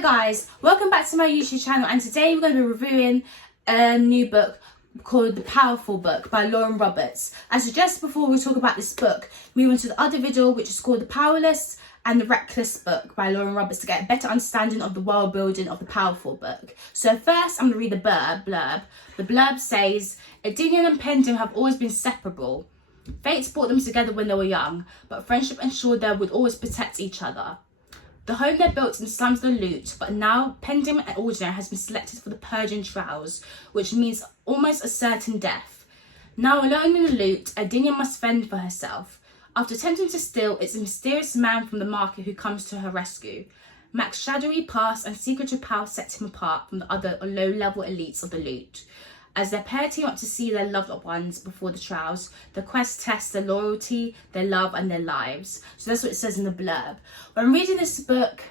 Hi guys, welcome back to my YouTube channel, and today we're going to be reviewing a new book called The Powerful Book by Lauren Roberts. As suggested before, we talk about this book, move on to the other video which is called The Powerless and The Reckless Book by Lauren Roberts to get a better understanding of the world building of The Powerful Book. So first I'm going to read the blurb. The blurb says, Adinian and Pending have always been separable. Fates brought them together when they were young, but friendship ensured they would always protect each other. The home they built in the slums of the loot, but now Pending and Ordinary has been selected for the purging trials, which means almost a certain death. Now alone in the loot, Adinian must fend for herself. After attempting to steal, it's a mysterious man from the market who comes to her rescue. Mac's shadowy past and secretive power set him apart from the other low-level elites of the loot. As their pair team up to see their loved ones before the trials, the quest tests their loyalty, their love and their lives. So that's what it says in the blurb. When reading this book,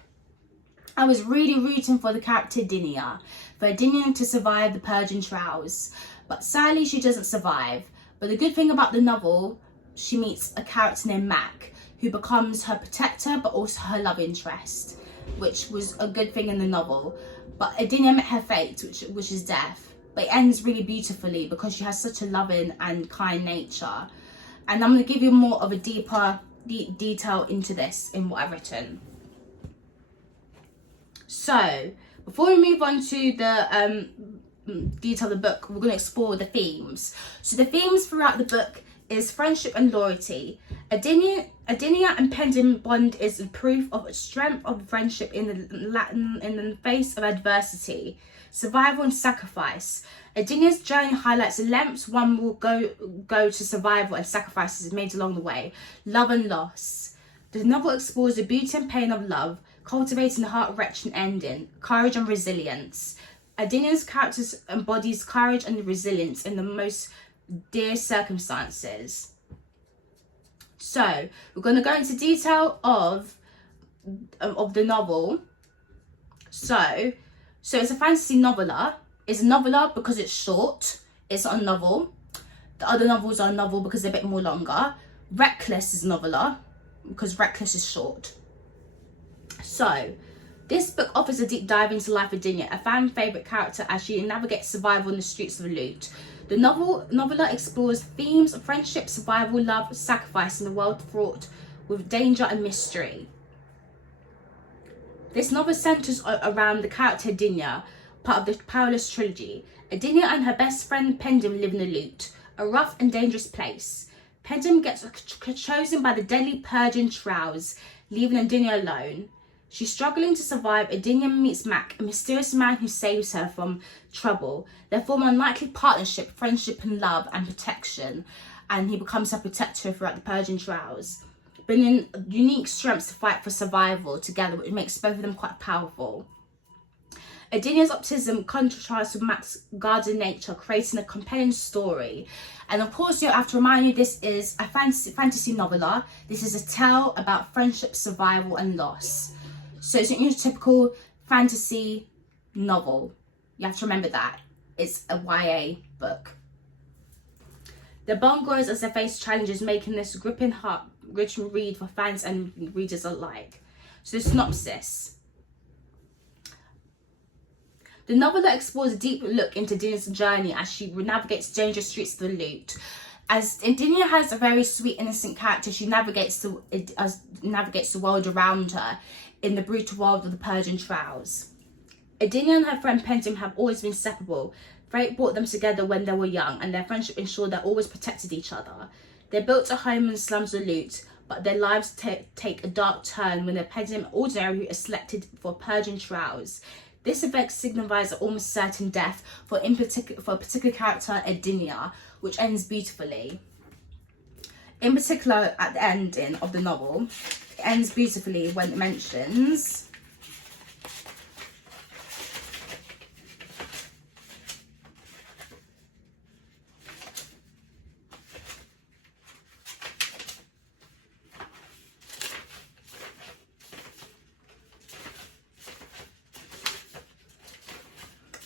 I was really rooting for the character Dinia, for Adinian to survive the purging trials. But sadly she doesn't survive. But the good thing about the novel, she meets a character named Mac, who becomes her protector but also her love interest, which was a good thing in the novel. But Adinian met her fate, which is death. But it ends really beautifully because she has such a loving and kind nature. And I'm going to give you more of a deeper detail into this in what I've written. So before we move on to the detail of the book, we're going to explore the themes. So the themes throughout the book is friendship and loyalty. Adinia and Pending bond is the proof of strength of friendship in the face of adversity. Survival and sacrifice. Adinia's journey highlights the lengths one will go to survival and sacrifices made along the way. Love and loss. The novel explores the beauty and pain of love, cultivating the heart-wrenching ending, courage and resilience. Adinia's character embodies courage and resilience in the most dire circumstances. So we're going to go into detail of the novel. So it's a fantasy novella. It's a novella because it's short. It's not a novel. The other novels are a novel because they're a bit more longer. Reckless is a novella because Reckless is short. So this book offers a deep dive into life of Dinia, a fan favourite character as she navigates survival in the streets of the loot. The novella explores themes of friendship, survival, love, sacrifice in a world fraught with danger and mystery. This novel centres around the character Dinia, part of the Powerless Trilogy. Adinia and her best friend Pending live in the loot, a rough and dangerous place. Pending gets chosen by the deadly purging trials, leaving Adinia alone. She's struggling to survive. Adinia meets Mac, a mysterious man who saves her from trouble. They form an unlikely partnership, friendship and love and protection, and he becomes her protector throughout the purging trials, bringing unique strengths to fight for survival together, which makes both of them quite powerful. Adinia's optimism contrasts with Mac's guarded nature, creating a compelling story. And of course, you have to remind you, this is a fantasy novella. This is a tale about friendship, survival and loss. So it's not your typical fantasy novel. You have to remember that. It's a YA book. The bond grows as they face challenges, making this gripping read for fans and readers alike. So the synopsis. The novel explores a deep look into Dinia's journey as she navigates dangerous streets of the loot. As Dinia has a very sweet, innocent character, she navigates the world around her in the brutal world of the purging trials. Adinia and her friend Pending have always been separable. Fate brought them together when they were young, and their friendship ensured they always protected each other. They built a home in the slums of loot, but their lives take a dark turn when they're Pending and Ordinary who are selected for purging trials. This event signifies an almost certain death for a particular character, Adinia, which ends beautifully. In particular, at the ending of the novel, it ends beautifully when it mentions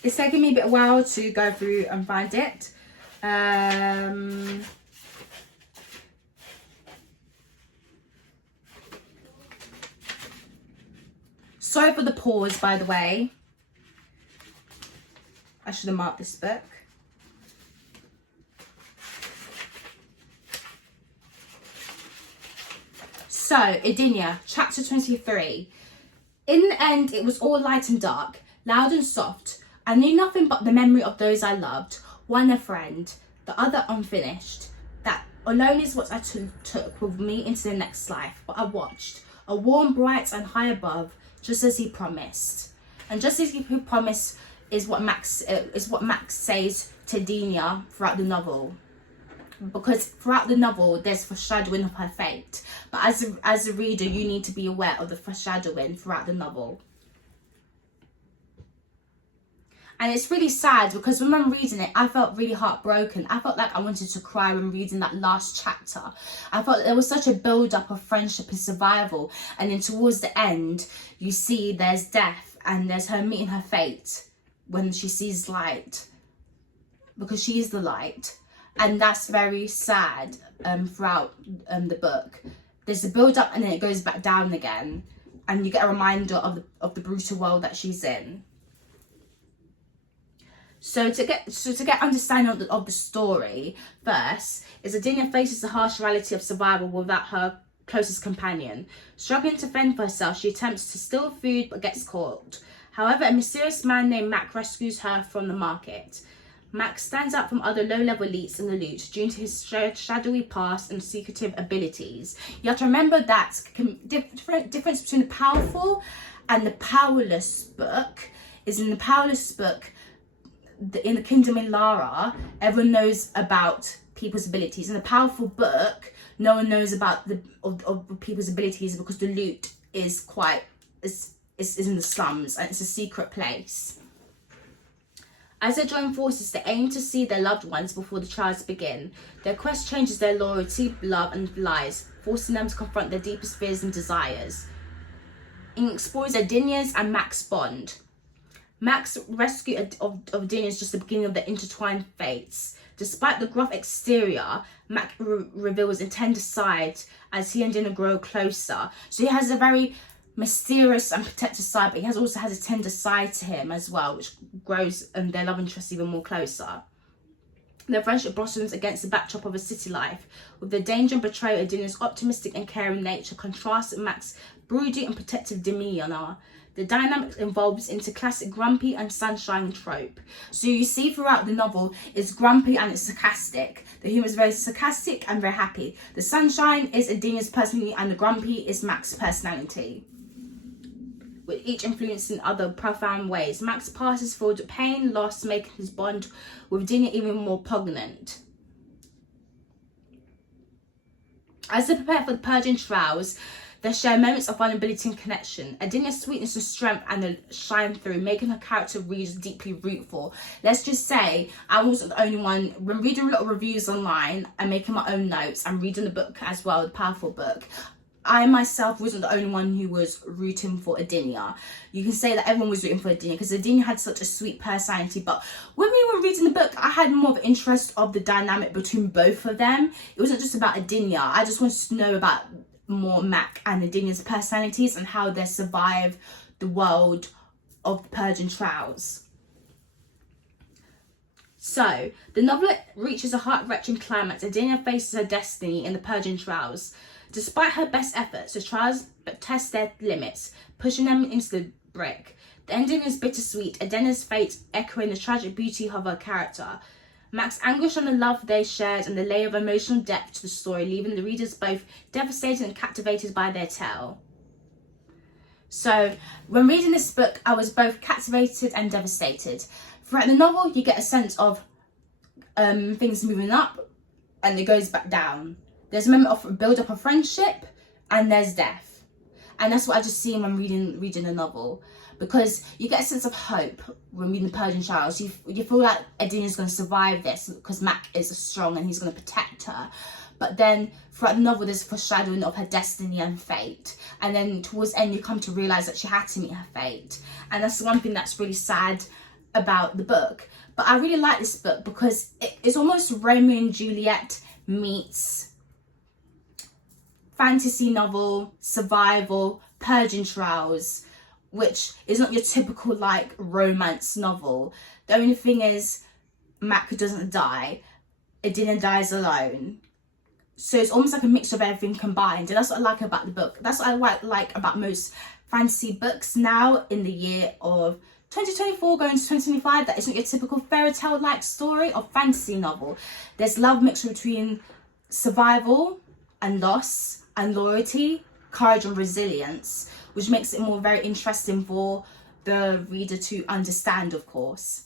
it's taken me a bit while to go through and find it. So Sorry for the pause, by the way. I should have marked this book. So, Edinia, chapter 23. In the end, it was all light and dark, loud and soft. I knew nothing but the memory of those I loved, one a friend, the other unfinished. That alone is what I took with me into the next life. But I watched, a warm, bright and high above, just as he promised. And just as he promised is what Max says to Edinia throughout the novel. Because throughout the novel, there's foreshadowing of her fate. But as a reader, you need to be aware of the foreshadowing throughout the novel. And it's really sad because when I'm reading it, I felt really heartbroken. I felt like I wanted to cry when reading that last chapter. I felt there was such a build-up of friendship and survival. And then towards the end, you see there's death and there's her meeting her fate when she sees light. Because she is the light. And that's very sad throughout the book. There's a build-up and then it goes back down again. And you get a reminder of the brutal world that she's in. So to get understanding of the story, first, is Edinia faces the harsh reality of survival without her closest companion. Struggling to fend for herself, she attempts to steal food but gets caught. However, a mysterious man named Mac rescues her from the market. Mac stands out from other low-level elites in the loot due to his shadowy past and secretive abilities. You have to remember that difference between the powerful and the powerless book is in the powerless book, in the Kingdom in Lara, everyone knows about people's abilities. In the powerful book, no one knows about the people's abilities because the loot is in the slums and it's a secret place. As they join forces, they aim to see their loved ones before the trials begin. Their quest changes their loyalty, love and lies, forcing them to confront their deepest fears and desires. It explores Edinia's and Mac's bond. Mac's rescue of Edinia is just the beginning of their intertwined fates. Despite the gruff exterior, Mac reveals a tender side as he and Edinia grow closer. So he has a very mysterious and protective side, but he also has a tender side to him as well, which grows their love interest even more closer. Their friendship blossoms against the backdrop of a city life, with the danger and betrayal of Edinia's optimistic and caring nature contrasts with Mac's brooding and protective demeanour. The dynamic evolves into classic grumpy and sunshine trope. So you see throughout the novel, it's grumpy and it's sarcastic. The humour is very sarcastic and very happy. The sunshine is Edinia's personality and the grumpy is Mac's personality, with each influencing other profound ways. Max passes through pain, loss, making his bond with Edinia even more poignant. As they prepare for the purging trials, they share moments of vulnerability and connection. Edinia's sweetness and strength and the shine through, making her character readers deeply root for. Let's just say, I wasn't the only one. When reading a lot of reviews online and making my own notes and reading the book as well, the powerful book, I myself wasn't the only one who was rooting for Edinia. You can say that everyone was rooting for Edinia because Edinia had such a sweet personality. But when we were reading the book, I had more of an interest of the dynamic between both of them. It wasn't just about Edinia. I just wanted to know about more Mac and Edinia's personalities and how they survive the world of the purging trials. So, the novel reaches a heart-wrenching climax. Edinia faces her destiny in the purging trials. Despite her best efforts, the trials test their limits, pushing them into the brink. The ending is bittersweet, Edinia's fate echoing the tragic beauty of her character. Mac's anguish on the love they shared and the layer of emotional depth to the story, leaving the readers both devastated and captivated by their tale. So, when reading this book, I was both captivated and devastated. Throughout the novel, you get a sense of things moving up and it goes back down. There's a moment of build-up of friendship and there's death. And that's what I just see when reading the novel. Because you get a sense of hope when reading the Purging Trials. You feel like Edinia's going to survive this because Mac is strong and he's going to protect her. But then throughout the novel, there's foreshadowing of her destiny and fate. And then towards the end, you come to realise that she had to meet her fate. And that's one thing that's really sad about the book. But I really like this book because it's almost Romeo and Juliet meets fantasy novel, survival, Purging Trials, which is not your typical like romance novel. The only thing is Mac doesn't die. Adina dies alone. So it's almost like a mixture of everything combined, and that's what I like about the book. That's what I like about most fantasy books now in the year of 2024 going to 2025, that it's not your typical fairy tale like story or fantasy novel. There's love mixed between survival and loss and loyalty, courage and resilience, which makes it more very interesting for the reader to understand, of course.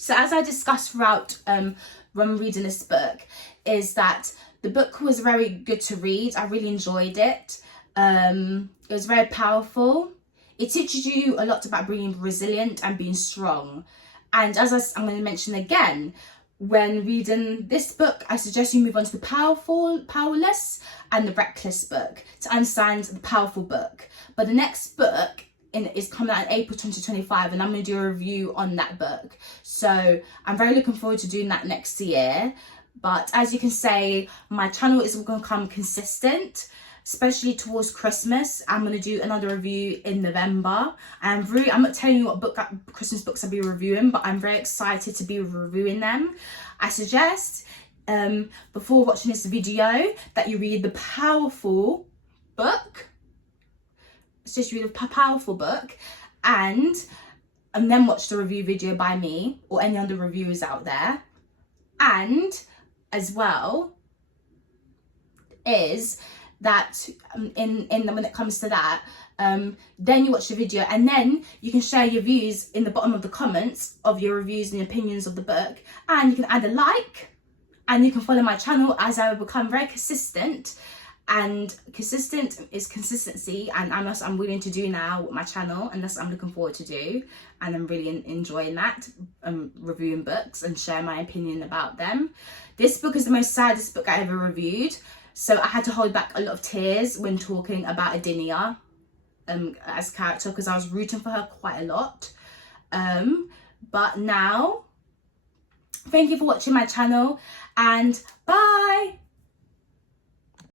So as I discussed throughout when reading this book, is that the book was very good to read. I really enjoyed it. It was very powerful. It teaches you a lot about being resilient and being strong. And as I'm going to mention again, when reading this book, I suggest you move on to the Powerless and the Reckless book to understand the powerful book. But the next book is coming out in April 2025, and I'm going to do a review on that book. So I'm very looking forward to doing that next year. But as you can say, my channel is going to become consistent, especially towards Christmas. I'm going to do another review in November. I'm not telling you what Christmas books I'll be reviewing, but I'm very excited to be reviewing them. I suggest before watching this video that you read the powerful book. Just read a powerful book and then watch the review video by me or any other reviewers out there. And as well is that when it comes to that, then you watch the video and then you can share your views in the bottom of the comments of your reviews and opinions of the book, and you can add a like, and you can follow my channel as I will become very consistent. And consistent is consistency, and I'm willing to do now with my channel, and that's what I'm looking forward to do, and I'm really enjoying that, reviewing books and sharing my opinion about them. This book is the most saddest book I ever reviewed, so I had to hold back a lot of tears when talking about Adina as character, because I was rooting for her quite a lot. But now, thank you for watching my channel, and bye!